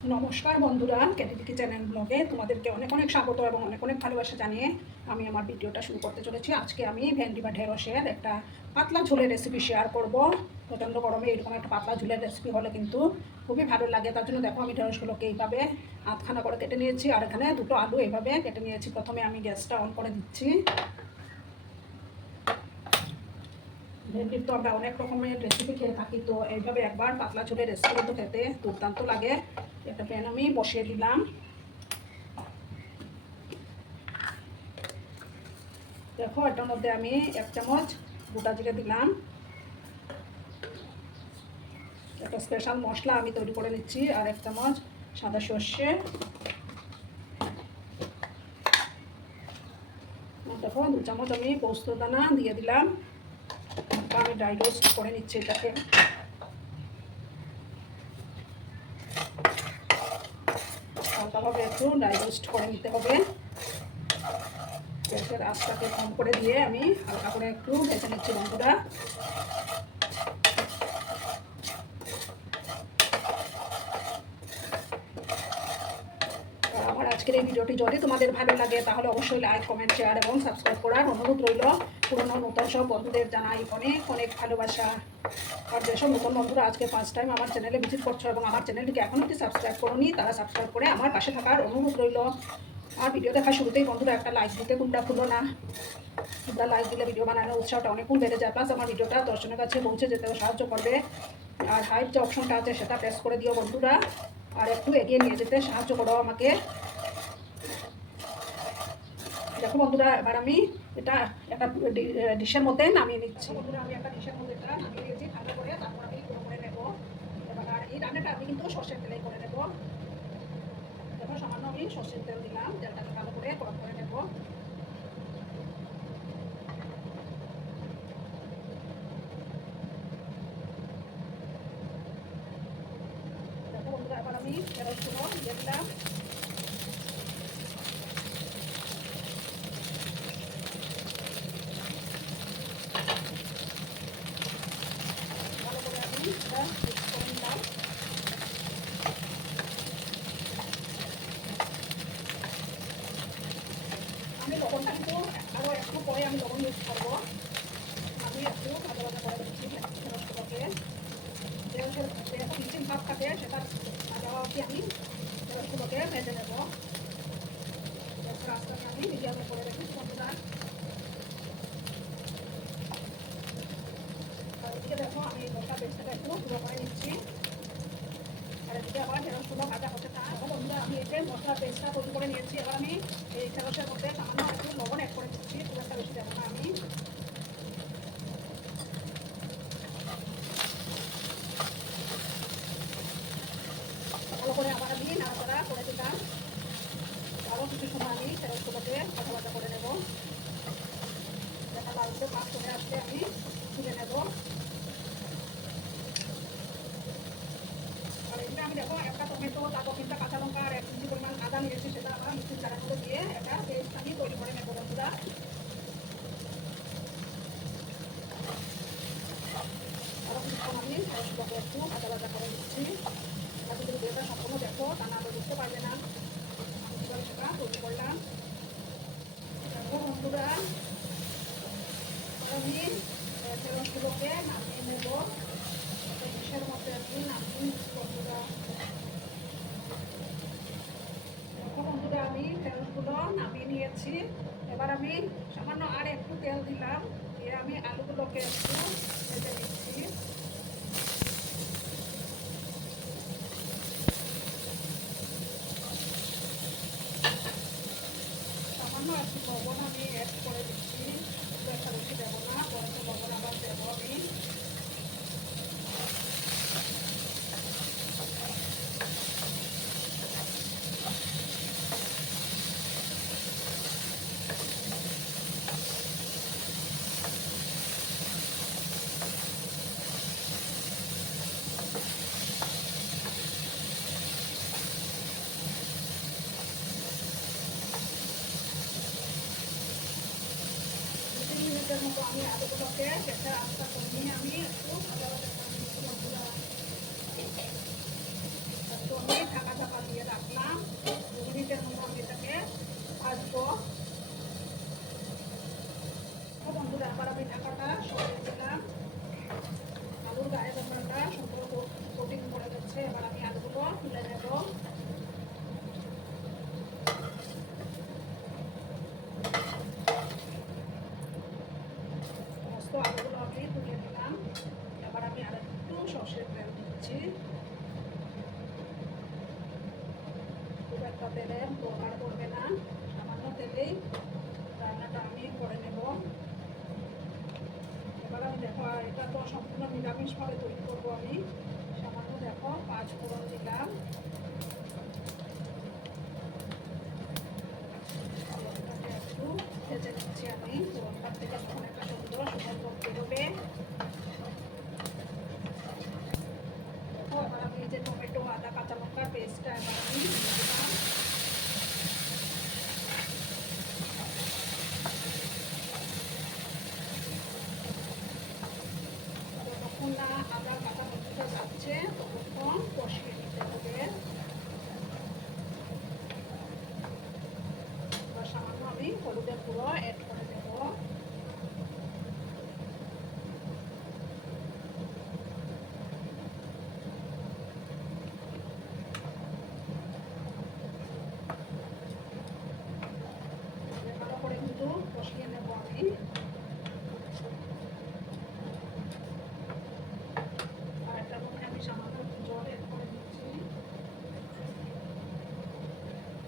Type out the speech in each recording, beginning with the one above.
নমস্কার বন্ধুরা, ক্যাটিভিটি চ্যানেল ব্লগে তোমাদেরকে অনেক অনেক স্বাগত এবং অনেক অনেক ভালোবাসা জানিয়ে আমি আমার ভিডিওটা শুরু করতে চলেছি। আজকে আমি ভেন্ডি বা ঢেঁড়সের একটা পাতলা ঝোলের রেসিপি শেয়ার করব। প্রচণ্ড গরমে এরকম একটা পাতলা ঝোলের রেসিপি হলে কিন্তু খুবই ভালো লাগে। তার জন্য দেখো আমি ঢেঁড়সগুলোকে এইভাবে আধখানা করে কেটে নিয়েছি, আর এখানে দুটো আলু এইভাবে কেটে নিয়েছি। প্রথমে আমি গ্যাসটা অন করে দিচ্ছি। ভেন্ডির তো আমরা অনেক রকমের রেসিপি খেয়ে থাকি, তো এইভাবে একবার পাতলা ঝোলের রেসিপি কিন্তু খেতে দুর্দান্ত লাগে। একটা প্যান আমি বসিয়ে দিলাম। দেখো এটার মধ্যে আমি 1 চামচ গোটা জিরে দিলাম। একটা স্পেশাল মশলা আমি তৈরি করে নিচ্ছি, আর 1 চামচ সাদা সর্ষে। দেখো 2 চামচ আমি পোস্ত দানা দিয়ে দিলাম। আমি ড্রাই রোস্ট করে নিচ্ছি এটাকে। হালকাভাবে একটু ড্রাই রোস্ট করে নিতে হবে। গ্যাসের আঁচটাকে কম করে দিয়ে আমি হালকা করে একটু ভেজে নিচ্ছি বন্ধুরা। আমার আজকের এই ভিডিওটি যদি তোমাদের ভালো লাগে তাহলে অবশ্যই লাইক, কমেন্ট, শেয়ার এবং সাবস্ক্রাইব করার অনুরোধ রইল। পুরনো নতুন সব বন্ধুদের জানাই অনেক অনেক ভালোবাসা। আর যেসব নতুন বন্ধুরা আজকে ফার্স্ট টাইম আমার চ্যানেলে ভিজিট করছো এবং আমার চ্যানেলটিকে এখনও অবধি সাবস্ক্রাইব করোনি, তারা সাবস্ক্রাইব করে আমার পাশে থাকার অনুরোধ রইল। আর ভিডিও দেখার শুরুতেই বন্ধুরা একটা লাইক দিতে কোনটা ভুলো না। তোমরা লাইক দিলে ভিডিও বানানোর উৎসাহটা অনেক বেড়ে যায়, প্লাস আমার ভিডিওটা দর্শনের কাছে পৌঁছে যেতেও সাহায্য করবে। আর হাইপ যে অপশনটা আছে সেটা প্রেস করে দিও বন্ধুরা, আর একটু এগিয়ে নিয়ে যেতে সাহায্য করো আমাকে। দেখো বন্ধুরা, এবার আমি এটা একটা ডিশের মধ্যে নামিয়ে নিচ্ছি। বন্ধুরা আমি একটা ডিশের মধ্যে এটা নামিয়ে নিয়েছি ঠান্ডা করে, তারপর আমি গুঁড়ো করে নেবো। এবার এই রান্নাটা আমি কিন্তু সর্ষের তেলেই করে নেবো। দেখো সামান্য আমি সর্ষের তেল দিলাম, তেলটাকে ভালো করে গরম করে নেবো। দেখো বন্ধুরা, এবার আমি ঢেঁড়সগুলো দিয়ে দিলাম। ভালো করে আমি এটা মিক্স করে নিলাম। আমি লবণটা কিন্তু আরও একটু পরে আমি লবণ ইউজ করবো। আমি একটু ভাজা ভাজা করে দিচ্ছি ঢেঁড়সগুলোকে। ঢেঁড়সের যে একটা মিক্সিং ভাব থাকে সেটা ভাজা অবধি আমি ঢেঁড়সগুলোকে ভেজে নেবো। রাস্তাকে আমি মিডিয়ামে করে রেখেছি বন্ধুরা। আর এদিকে দেখো আমি মশলা পেস্টটা একটু গুঁড়ো করে নিচ্ছি, আর এদিকে আবার ঢেঁড়সগুলো ভাজা হতে থাকে। বন্ধুরা আমি এই যে মশলা পেস্টটা তৈরি করে নিয়েছি, এবার আমি এই ঢেঁড়সের মধ্যে সামান্য একটু লবণ অ্যাড করে দিচ্ছি, খুব একটা বেশি দেবো না আমি। ভালো করে আবার আমি নাড়াচাড়া করে দিলাম। আরও কিছু সময় আমি ঢেঁড়সগুলোকে ভাজা ভাজা করে নেব। দেখা লালচে ভাত চলে আসলে আমি তুলে নেব। আর এখানে আমি দেখো একটা টমেটো, তারপর 3টা কাঁচা লঙ্কা আর 1 কেজি পরিমাণ আদা নিয়েছি, সেটা আবার মিক্সির জারের মধ্যে দিয়ে একটা পেস্ট আমি তৈরি করে নেব বন্ধুরা। আরও কিছুক্ষণ আমি ঢেঁড়সগুলোকে একটু ভাজা ভাজা করে নিচ্ছি। আর যদি ভিডিওটা সম্পূর্ণ দেখো তা না তো বুঝতে পারবে না আমি কীভাবে সেটা তৈরি করলাম। দেখো বন্ধুরা, আমি ঢেঁড়সগুলোকে নামিয়ে নেব। ডিশের মধ্যে আমি নামিয়ে নিচ্ছি বন্ধুরা। দেখো বন্ধুরা, আমি ঢেঁড়সগুলো নামিয়ে নিয়েছি। এবার আমি সামান্য আর একটু তেল দিলাম, দিয়ে আমি আলুগুলোকে একটু ভেজে নিচ্ছি। সামান্য একটু লবণ আমি অ্যাড করে দিচ্ছি, খুব একটা বেশি দেবো না, পরে তো লবণ আবার দেবো আমি। মিনিটের মতো আমি আলুগুলোকে গ্যাসের আঁচটা কমিয়ে আমি একটু ভাজা ভাজা করে নিচ্ছি বন্ধুরা। একটু আমি ঢাকা ঢাকা তেলের দরকার পড়বে না, সামান্য তেলেই রান্নাটা আমি করে নেব। এবার আমি দেখো, এটা তো সম্পূর্ণ নিরামিষভাবে তৈরি করবো আমি। সামান্য দেখো 5 ফোড়ন দিলাম, একটু ভেজে নিচ্ছি আমি। ফোড়নটার থেকে যখন একটা সুন্দর সুগন্ধ বেরোবে, দেখো এবার আমি যে টমেটো আদা কাঁচা লঙ্কার পেস্টটা এবার আমি দিয়ে দিলাম। যতক্ষণ না আদা কাঁচা লঙ্কাটা যাচ্ছে ততক্ষণ কষিয়ে নিতে হবে। এবার সামান্য আমি হলুদের গুঁড়ো অ্যাড করে দেব। ভালো করে কিন্তু কষিয়ে নেব আমি। আর এটার মধ্যে আমি সামান্য একটু জল অ্যাড করে দিচ্ছি।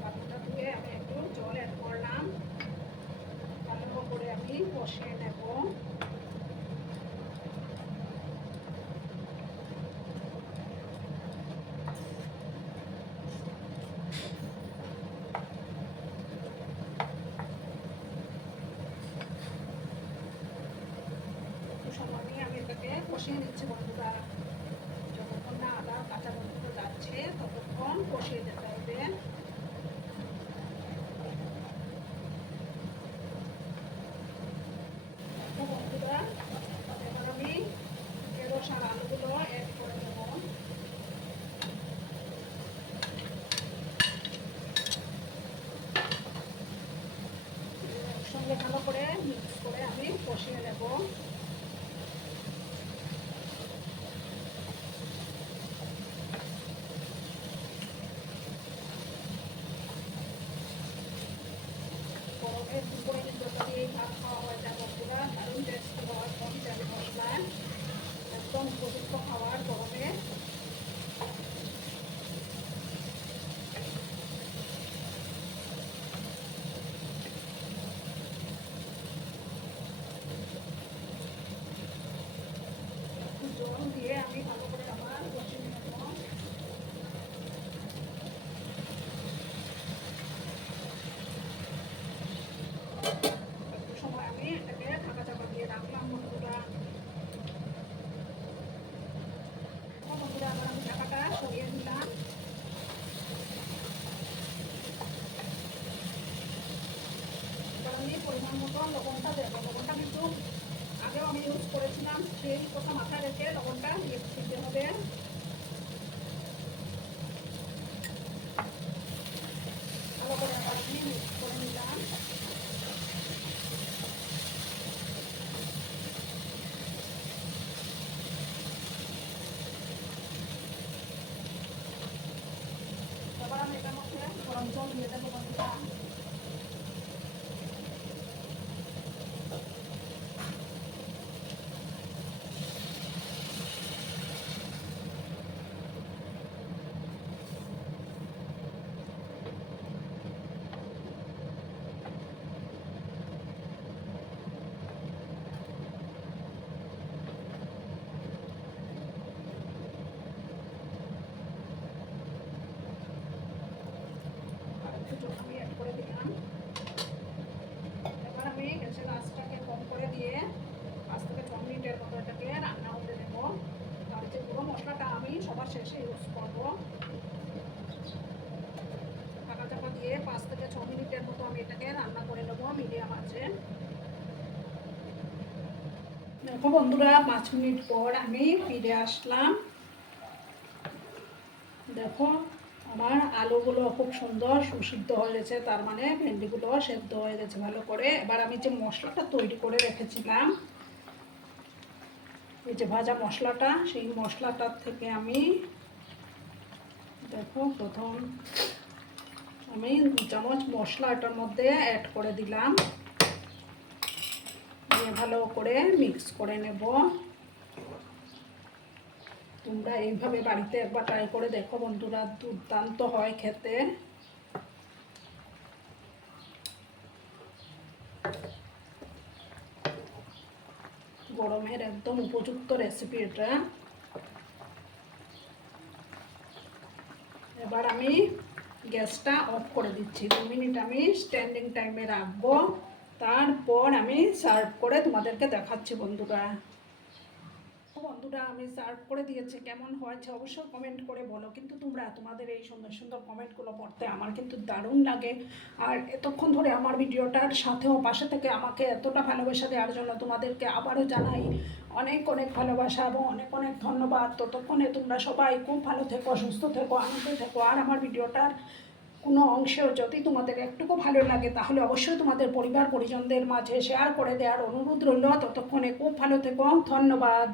বাটিটা ধুয়ে আমি একটু জল অ্যাড করলাম, ভালো করে আমি কষিয়ে নেব। সময় নিয়ে আমি এটাকে কষিয়ে নিচ্ছি বন্ধুরা। যতক্ষণ না আদা কাঁচা গন্ধটা যাচ্ছে ততক্ষণ কষিয়ে যেতে হবে। বন্ধুরা, এবার আমি ঢেঁড়স আর আলুগুলো অ্যাড করে দেব। একসঙ্গে ভালো করে মিক্স করে আমি কষিয়ে নেব। গরমে দুপুরে কিন্তু যদি ভাত খাওয়া হয় তা বন্ধুরা দারুণ টেস্টি হয়, কম তেল মশলায় একদম উপযুক্ত খাবার গরমে। একটু জল দিয়ে আমি ভালো করে আবার কষিয়ে নেব। একটু সময় আমি এটাকে ঢাকা চাপা দিয়ে রাখলাম বন্ধুরা। বন্ধুরা আবার আমি ঢাকাটা সরিয়ে দিলাম। এবার আমি পরিমাণ মতো লবণটা দেবো। লবণটা কিন্তু আগেও আমি ইউজ করেছিলাম, সেই কথা মাথায় রেখে লবণটা দিয়ে দিতে হবে। ভালো করে আবার আমি মিক্স করে নিলাম। এবার আমি এটার মধ্যে গরম জল দিয়ে দেবো বন্ধুরা। আমি অ্যাড করে দিলাম। এবার আমি গ্যাসের আঁচটাকে কম করে দিয়ে 5 থেকে 6 মিনিটের মতো এটাকে রান্না হতে দেব। আর যে পুরো মশলাটা আমি সবার শেষে ইউজ করব। ঢাকা চাপা দিয়ে 5 থেকে 6 মিনিটের মতো আমি এটাকে রান্না করে নেব মিডিয়াম আঁচে। দেখো বন্ধুরা, 5 মিনিট পর আমি ফিরে আসলাম। দেখো আমার আলুগুলো খুব সুন্দর সুসিদ্ধ হয়ে গেছে, তার মানে ভেন্ডিগুলো সেদ্ধ হয়ে গেছে ভালো করে। এবার আমি যে মশলাটা তৈরি করে রেখেছিলাম, এই যে ভাজা মশলাটা, সেই মশলাটার থেকে আমি দেখো প্রথম আমি 2 চামচ মশলা এটার মধ্যে অ্যাড করে দিলাম। দিয়ে ভালো করে মিক্স করে নেব। তোমরা এইভাবে বাড়িতে একবার ট্রাই করে দেখো বন্ধুরা, দুর্দান্ত হয় খেতে। গরমের একদম উপযুক্ত রেসিপি এটা। এবার আমি গ্যাসটা অফ করে দিচ্ছি, 2 মিনিট আমি স্ট্যান্ডিং টাইমে রাখবো, তারপর আমি সার্ভ করে তোমাদেরকে দেখাচ্ছি বন্ধুরা। বন্ধুরা আমি সার্ভ করে দিয়েছি, কেমন হয়েছে অবশ্যই কমেন্ট করে বলো। কিন্তু তোমাদের এই সুন্দর সুন্দর কমেন্টগুলো পড়তে আমার কিন্তু দারুণ লাগে। আর এতক্ষণ ধরে আমার ভিডিওটার সাথেও পাশে থেকে আমাকে এতটা ভালোবাসা দেওয়ার জন্য তোমাদেরকে আবারও জানাই অনেক অনেক ভালোবাসা এবং অনেক অনেক ধন্যবাদ। ততক্ষণে তোমরা সবাই খুব ভালো থেকো, সুস্থ থেকো, আনন্দে থেকো। আর আমার ভিডিওটার কোনো অংশেও যদি তোমাদের একটুকু ভালো লাগে তাহলে অবশ্যই তোমাদের পরিবার পরিজনদের মাঝে শেয়ার করে দেওয়ার অনুরোধ রইল। ততক্ষণে খুব ভালো থেকো, ধন্যবাদ।